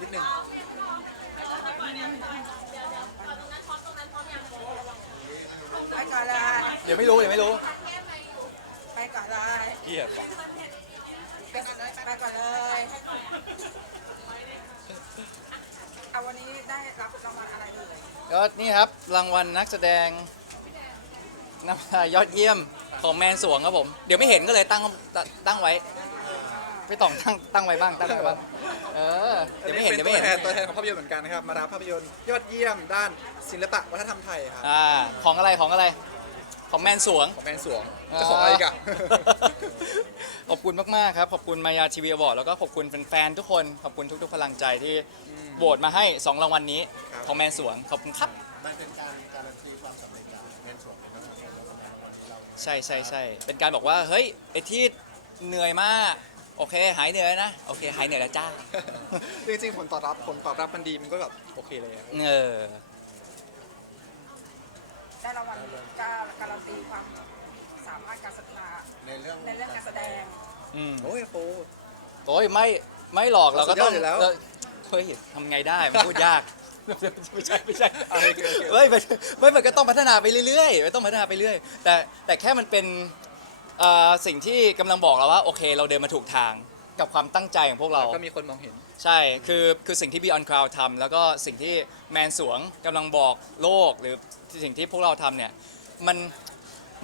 นิดหนึ่งไปก่อนเลย เดี๋ยวไม่รู้เดี๋ยวไม่รู้ไปก่อนเลยเกลียดว่ะไปก่อนเลยไปก่อนเลย เอาวันนี้ได้รับรางวัลอะไรเลย ก็นี่ครับรางวัลนักแสดงน้ำตายอดเยี่ยมของแมนสวงครับผม เดี๋ยวไม่เห็นก็เลยตั้งตั้งไว้ พี่ต่องตั้งตั้งไว้บ้างตั้งไว้บ้าง เออเดี๋ยวไม่เห็นป็เดี๋ยวไม่เห็นตัวแทนตัวแทนของภาพยนตร์เหมือนกันนะครับ มารับภาพยนตร์ยอดเยี่ยมด้านศิลปะวัฒนธรรมไทยครับ อ่าของอะไรของอะไร ของแมนสวง ของแฟนสวงจะของอะไรอีกัน ขอบคุณมากๆครับ ขอบคุณมายาทีวีบอร์ดแล้วก็ขอบคุณแฟนๆทุกคน ขอบคุณทุกๆพลังใจที่โหวตมาให้2รางวัลนี้ ครับ ของแมนสวง ขอบคุณครับ มันเป็นการการันตีความสำเร็จจากแมนสวงเป็นทั้งหมดแล้วนะวันที่เรา ใช่ใช่ใช่เป็นการบอกว่า เฮ้ย ไอที่เหนื่อยมาก โอเค หายเหนื่อยแล้วนะ โอเค หายเหนื่อยแล้วจ้า จริงๆผลตอบรับผลตอบรับมันดีมันก็แบบโอเคเลยอะเออ ได้รางวัลการการันตีความสามารถการแสดงในเรื่องในเรื่องการแสดงอืม โอ้ยโฟ โอ้ยไม่ไม่หรอกเราก็ต้องสุดยอดอยู่แล้วเออเฮ้ยทำไงได้มันพูดยาก ไม่ใช่ไม่ใช่เอาโอเคโอเค เฮ้ยมันไม่มันก็ต้องพัฒนาไปเรื่อยๆมันต้องพัฒนาไปเรื่อยแต่แต่แค่มันเป็น เอ่อสิ่งที่กำลังบอกเราว่าโอเค เราเดินมาถูกทางกับความตั้งใจของพวกเราก็มีคนมองเห็น ใช่ คือคือสิ่งที่ Beyond Cloud ทำแล้วก็สิ่งที่แมนสวงกำลังบอกโลก หรือสิ่งที่พวกเราทำเนี่ยมัน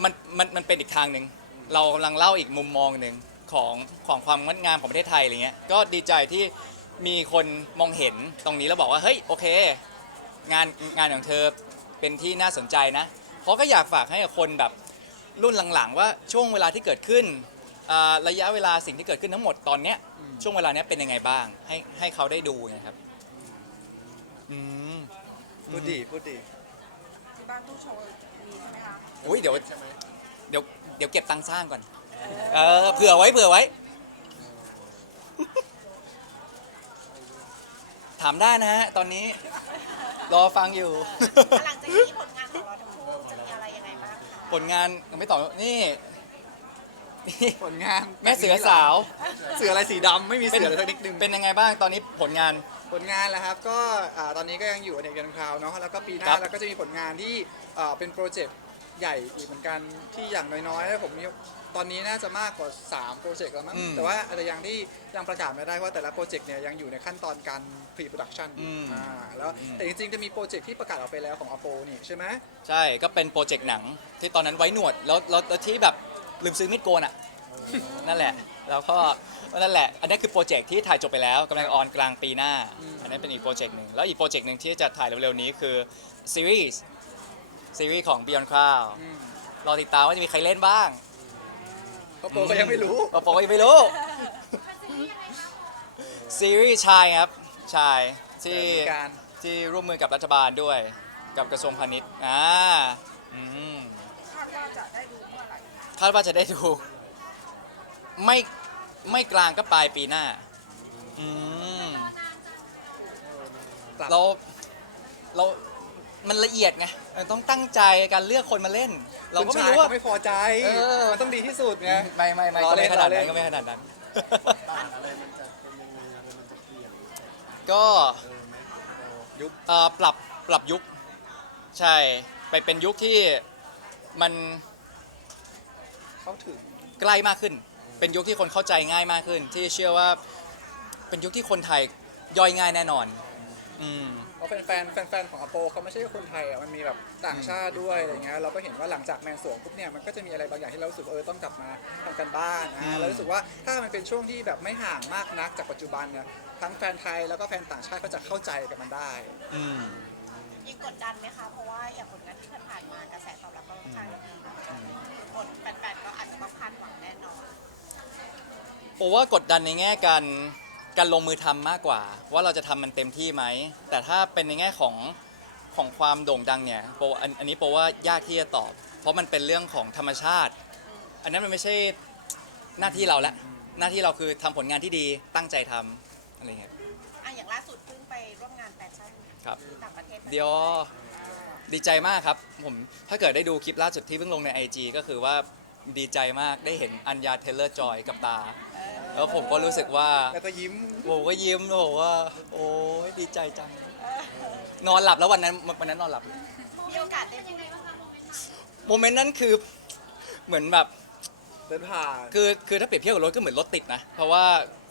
มันมันมันเป็นอีกทางหนึ่งเรากำลังเล่าอีกมุมมองหนึ่งของของความงดงามของประเทศไทยอะไรเงี้ยก็ดีใจที่มีคนมองเห็นตรงนี้แล้วบอกว่าเฮ้ยโอเค งานงานของเธอเป็นที่น่าสนใจนะเพราะก็อยากฝากให้กับคนแบบ รุ่นหลังๆ ว่าช่วงเวลาที่เกิดขึ้นอ่าระยะเวลาสิ่งที่เกิดขึ้นทั้งหมดตอนเนี้ยช่วงเวลาเนี้ยเป็นยังไงบ้าง ให้ให้เขาได้ดูนะครับอืมพูดดีพูดดีที่บ้านตู้โชว์มีใช่ไหมคะอุ้ยเดี๋ยวเดี๋ยวเดี๋ยวเก็บตังค์สร้างก่อน เออเผื่อไว้เผื่อไว้ ถามได้นะฮะ ตอนนี้รอฟังอยู่ หลังจากนี้ผล ผลงานยังไม่ตอบนี่นี่ ผลงานแม่เสือสาว เสืออะไรสีดำไม่มีเสือเลยสักนิดนึง เป็นยังไงบ้างตอนนี้ผลงาน ผลงานแล้วครับก็อ่าตอนนี้ก็ยังอยู่ในเดือนคราวเนาะแล้วก็ปีหน้าครับแล้วก็จะมีผลงานที่อ่าเป็นโปรเจกต์ ใหญ่อีกเหมือนกันที่อย่างน้อยๆผมมีตอนนี้น่าจะมากกว่า 3 โปรเจกต์แล้วมั้ง อืมแต่ว่าอาจจะยังที่ยังประกาศไม่ได้เพราะแต่ละโปรเจกต์เนี่ยยังอยู่ในขั้นตอนการ pre production อืมอ่าแล้วอืม แต่จริงๆ จะมีโปรเจกต์ที่ประกาศออกไปแล้วของ Apple นี่ใช่ไหม ใช่ก็เป็นโปรเจกต์หนังที่ตอนนั้นไว้หนวดแล้วแล้วแล้วที่แบบลืมซื้อมีดโกนอะ นั่นแหละ แล้วก็นั่นแหละ อันนี้คือโปรเจกต์ที่ถ่ายจบไปแล้วกำลังออนกลางปีหน้าอันนี้นเป็นอีกโปรเจกต์หนึ่งแล้วอีกโปรเจกต์หนึ่งที่จะถ่ายเร็วๆนี้คือซีรีส์ ซีรีส์ของ Beyond Cloud อืมรอติดตามว่าจะมีใครเล่นบ้างเพราะโปรก็ยังไม่รู้ปโปก็ยังไม่รู้ ซีรีส์ชายครับ ชายที่มีการ ที่ร่วมมือกับรัฐบาลด้วย กับกระทรวงพาณิชย์อ่าอืมคาดว่าจะได้ดูเมื่อไหร่คาดว่าจะได้ดู ไม่ไม่กลางก็ปลายปีหน้า อืมปรับเราเรา มันละเอียดไงเออต้องตั้งใจการเลือกคนมาเล่น เราก็คุณไม่ชายรู้ว่าเขาไม่พอใจเออ มันต้องดีที่สุดไง ไม่ไม่ไม่ล้อก็เล่ไม่นขนาดล้อเล่นั้นนก็ไม่ขนาดนั้น ต่างอะไรมันจะเป็นยังไงอะไรมันจะเปลี่ยนก็เออไหมโอ้ยุคเอ่อปรับปรับยุค ใช่ ไปเป็นยุคที่มันเข้าถึง ใกล้มากขึ้น เป็นยุคที่คนเข้าใจง่ายมากขึ้น ที่เชื่อว่าเป็นยุคที่คนไทยย่อยง่ายแน่นอน อืมเพ ราะแฟนๆแฟนๆของ Apple เขาไม่ใช่คนไทยอะมันมีแบบต่างชาติด้วยอะไรเงี้ยเราก็เห็นว่าหลังจากแมนสวงปุ๊บเนี่ยมันก็จะมีอะไรบางอย่างที่เรารู้สึกว่าเออต้องกลับมาทำกันบ้านอือ่ามเรารู้สึกว่าถ้ามันเป็นช่วงที่แบบไม่ห่างมากนักจากปัจจุบันเนี่ยทั้งแฟนไทยแล้วก็แฟนต่างชาติก็จะเข้าใจกับมันได้ อืม ยิ่งกดดันไหมคะ เพราะว่าอย่างผลงานที่ผ่านๆมากระแสตอบรับก็ค่อนข้างดีคนแฟนๆก็อาจจะต้องคาดหวังแน่นอนโปว่ากดดันในแง่การ การลงมือทำมากกว่า ว่าเราจะทำมันเต็มที่ไหม แต่ถ้าเป็นในแง่ของของความโด่งดังเนี่ยโปอันอันนี้โปว่ายากที่จะตอบ เพราะมันเป็นเรื่องของธรรมชาติ อันนั้นมันไม่ใช่หน้าที่เราละหน้าที่เราคือทำผลงานที่ดีตั้งใจทำอะไรเงี้ยอะอย่างล่าสุดเพิ่งไปร่วมงานแฟชั่นครับ ที่ต่างประเทศมาเดี๋ยว ดีใจมากครับผมถ้าเกิดได้ดูคลิปล่าสุดที่เพิ่งลงใน IG ก็คือว่าดีใจมากได้เห็นอัญญาเทเลอร์จอยกับตา แล้วผมก็รู้สึกว่าแล้วก็ยิ้มผมก็ยิ้มแล้วบอกว่า โอ้ยดีใจจัง นอนหลับแล้ววันนั้นวันนั้นนอนหลับ มีโอกาสได้พูดโมเมนต์นั้นคือเหมือนแบบ เดินผ่านคือคือถ้าเปรียบเทียบกับรถก็เหมือนรถติดนะ เพราะว่า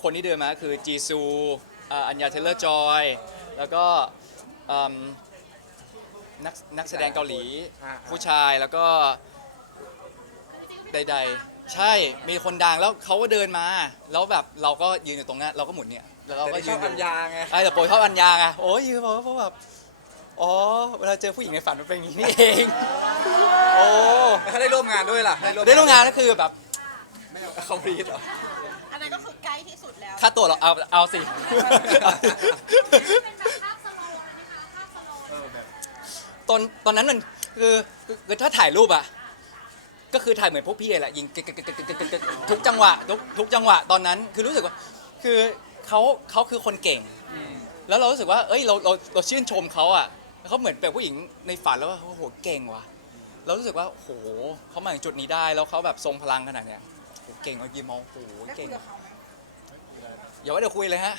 คนที่เดินมาคือจีซูอ่าอัญญาเทเลอร์จอย แล้วก็อืมนักนักแสดงเกาหลีอ่าผู้ชายแล้วก็ใดๆ ใช่มีคนดังแล้วเขาก็เดินมา แล้วแบบเราก็ยืนอยู่ตรงนั้นเราก็หมุนเนี่ยแล้วเราแต่ก็ที่ชยือนบออัยู่ญญาไง ไอ้แต่โปรยชอบอัญญาไงโอ้ยยืนบอกว่าเพราะแบบอ๋อเวลาเจอผู้หญิงในฝันมันเป็นอย่างนี้นี่เองโอ้ถ้าได้ร่วมงานด้วยล่ะได้ร่วมงานก็คือแบบเขาพีดเหรอ อันนั้นก็คือใกล้ที่สุดแล้วค่าตัวเราเอาเอาสิเออแบบตอนตอนนั้นมันคือคือคือถ้าถ่ายรูปอะ ก็คือถ่ายเหมือนพวกพี่แหละยิงกึกกึกกึกกึกกึกกึกทุกจังหวะทุกทุกจังหวะตอนนั้นคือรู้สึกว่าคือเขาเขาคือคนเก่ง แล้วเรารู้สึกว่าเอ้ยเราเราเราชื่นชมเขาอะเขาเหมือนเป็นผู้หญิงในฝันแล้วว่าโอ้โหเก่งว่ะเรารู้สึกว่าโอ้โหเขามาถึงจุดนี้ได้แล้วเขาแบบทรงพลังขนาดเนี้ยโอ้โหเก่งเอายีมองโอ้โหเก่งอย่าว่าเดี๋ยวคุยเลยฮะ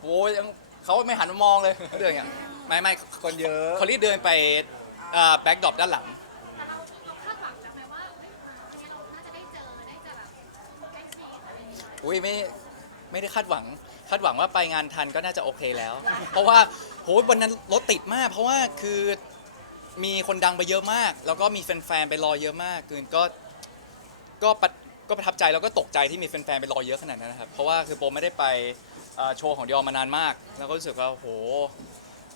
โอ้ยังเขาไม่หันมามองเลยเขาเดินอย่างเงี้ยไม่ไม่คนเยอะเขารีบเดินไปแบ็กดรอปด้านหลัง อุ้ยไม่ไม่ได้คาดหวัง คาดหวังว่าไปงานทันก็น่าจะโอเคแล้ว เพราะว่าโหวันนั้นรถติดมาก เพราะว่าคือมีคนดังไปเยอะมาก แล้วก็มีแฟนๆไปรอเยอะมากคือก็ก็ประก็ประทับใจแล้วก็ตกใจที่มีแฟนๆไปรอเยอะขนาดนั้นนะครับ เพราะว่าคือโปไม่ได้ไปเอ่อโชว์ของดิออมานานมาก แล้วก็รู้สึกว่าโห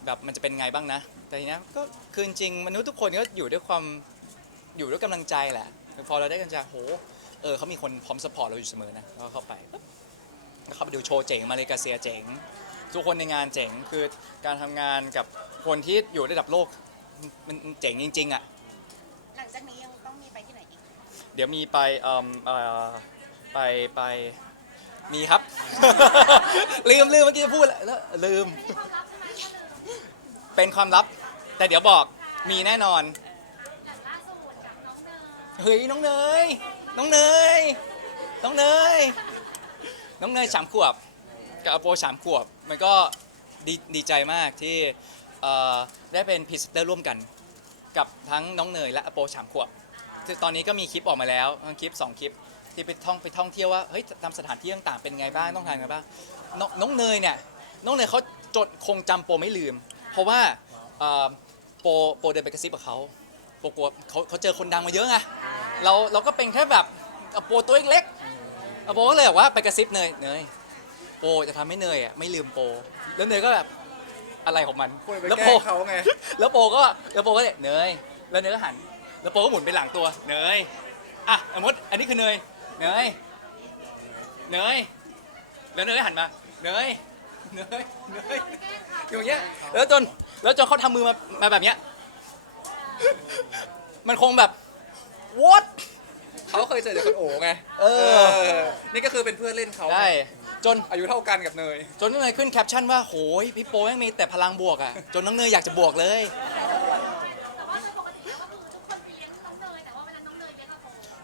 แบบมันจะเป็นไงบ้างนะ แต่ทีเนี้ยก็คือจริงๆมนุษย์ทุกคนก็อยู่ด้วยความอยู่ด้วยกำลังใจแหละพอเราได้กำลังใจโห เออเขามีคนพร้อมสปอร์ตเราอยู่เสมอนะแล้วก็เข้าไปปุ๊บแล้วเข้าไปดูโชว์เจ๋งมาเลกาเซียเจ๋ง ทุกคนในงานเจ๋งคือการทำงานกับคนที่อยู่ระดับโลกมันมันเจ๋งจริงๆอะ หลังจากนี้ยังต้องมีไปที่ไหนอีกเดี๋ยวมีไปเอ่อเอ่อไปไปมีครับ ลืมลืมเมื่อกี้จะพูดแล้วลืม เป็นความลับ แต่เดี๋ยวบอกมีแน่นอน เฮ้ยน้องเนย น้องเนย น้องเนย น้องเนยสามขวบ กับอโปสามขวบ มันก็ดีดีใจมากที่เอ่อได้เป็นพรีเซนเตอร์ร่วมกัน กับทั้งน้องเนยและอโปสามขวบคือตอนนี้ก็มีคลิปออกมาแล้วทั้งคลิป2คลิปที่ไปท่องไปท่องเที่ยวว่าเฮ้ยตามสถานที่ต่างๆเป็นไงบ้างต้องทานไงบ้างนน้องเนยเนี่ยน้องเนยเขาจดคงจำโปไม่ลืม เพราะว่าเอ่อโปโปเดินไปกระซิบกับเขาโปกลัวเขาเขาเจอคนดังมาเยอะไง เราเราก็เป็นแค่แบบอโปตัวเล็กๆอโปก็เลยบอกว่าไปกระซิบเนยเนยโปจะทำให้เนยอะไม่ลืมโปแล้วเนยก็แบบอะไรของมันคนไปแล้วแกโปล้งเขาไง แล้วโปก็แล้วโปก็เนี่ยเนยแล้วเนยก็หัน แล้วโปก็หมุนไปหลังตัวเนยอะสมมติอันนี้คือเนยเนยเนยแล้วเนยก็หันมาเนยเนยเนยอยู่อย่างเงี้ยแล้วจนแล้วจนเขาทำมือมามาแบบเนี้ย มันคงแบบ what เขาเคยเจอแต่คนโอ๋ไงเออเออ นี่ก็คือเป็นเพื่อนเล่นเขาได้จนอายุเท่ากันกับเนย จนน้องเนยขึ้นแคปชั่นว่าโหยพี่โป้ยังมีแต่พลังบวกอะ จนน้องเนยอยากจะบวกเลย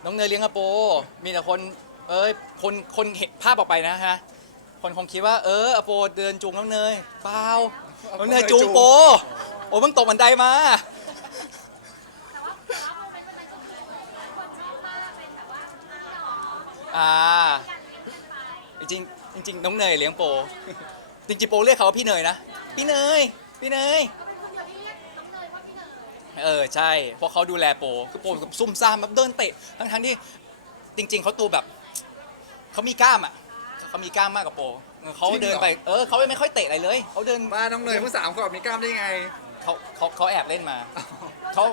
น้องเนยเลี้ยงอะโป มีแต่คน เอ้ย คนคนเห็นภาพออกไปนะฮะ คนคงคิดว่า เอออะโปเดินจูงน้องเนย เปล่า น้องเนยจูงโป โอ้เพิ่งตกบันไดมา อ่าจริงๆจริงๆน้องเนยเลี้ยงโป จริงๆโปเรียกเขาว่าพี่เนยนะ พี่เนย พี่เนย เออใช่ เพราะเขาดูแลโป คือโปแบบซุ่มซ่ามแบบเดินเตะ ทั้งทั้งๆที่จริง ๆเขาตัวแบบ เขามีกล้ามอะ เขามีกล้ามมากกว่าโปเขาจริงเหรอเดินไป เออเขาไม่ค่อยเตะอะไรเลย เขาเดินบ้านน้องเนยเพิ่งสามขวบมีกล้ามได้ไง เขาเขาเขาแอบเล่นมา เขา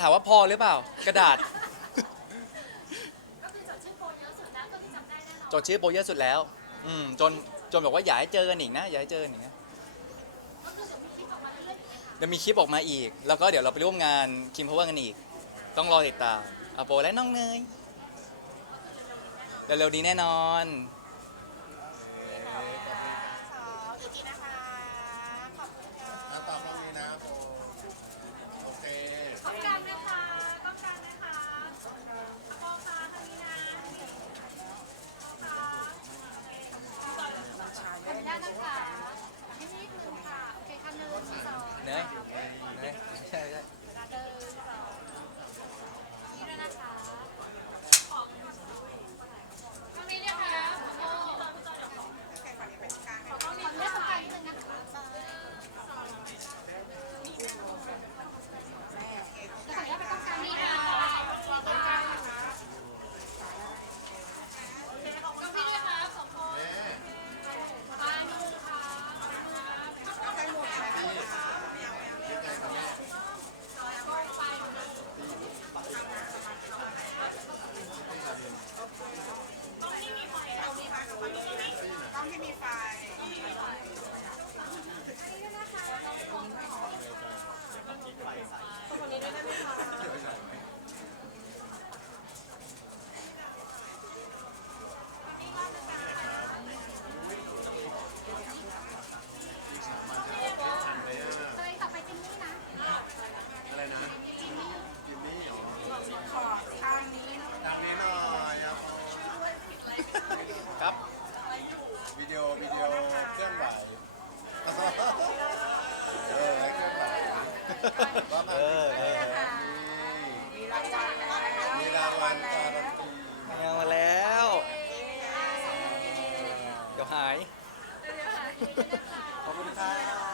ถามว่าพอหรือเปล่า กระดาษ จดชื่อโปรเยอะสุดแล้ว อืมจนจนบอกว่าอย่าให้เจอกันอีกนะอย่าให้เจอกันอีกนะเดี๋ยวมีคลิปออกมาอีก แล้วก็เดี๋ยวเราไปร่วมงานคิมพาวเวอร์กันอีก ต้องรอติดตามอาโปและน้องเนยเร็วๆนี้แน่นอน เฮีรมาแล้วเดี๋ยวหาย ขอบคุณค่ะ